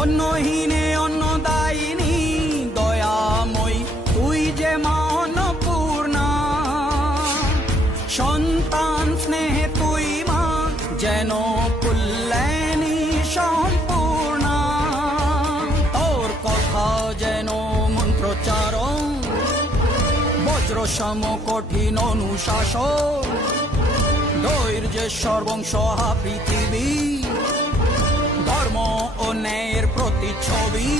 অন্নহীনে অন্নদায়িনী দয়াময়ী তুই যে মা অন্নপূর্ণা। সন্তান স্নেহে তুই মা যেন কল্যাণী সম্পূর্ণা। তোর কথা যেন মন্ত্রোচ্চারণ, বজ্র সম কঠিন অনুশাসন। ধৈর্যেশ্বর বংশহা পৃথিবী, ধর্ম ও ন্যায়ের প্রতিচ্ছবি।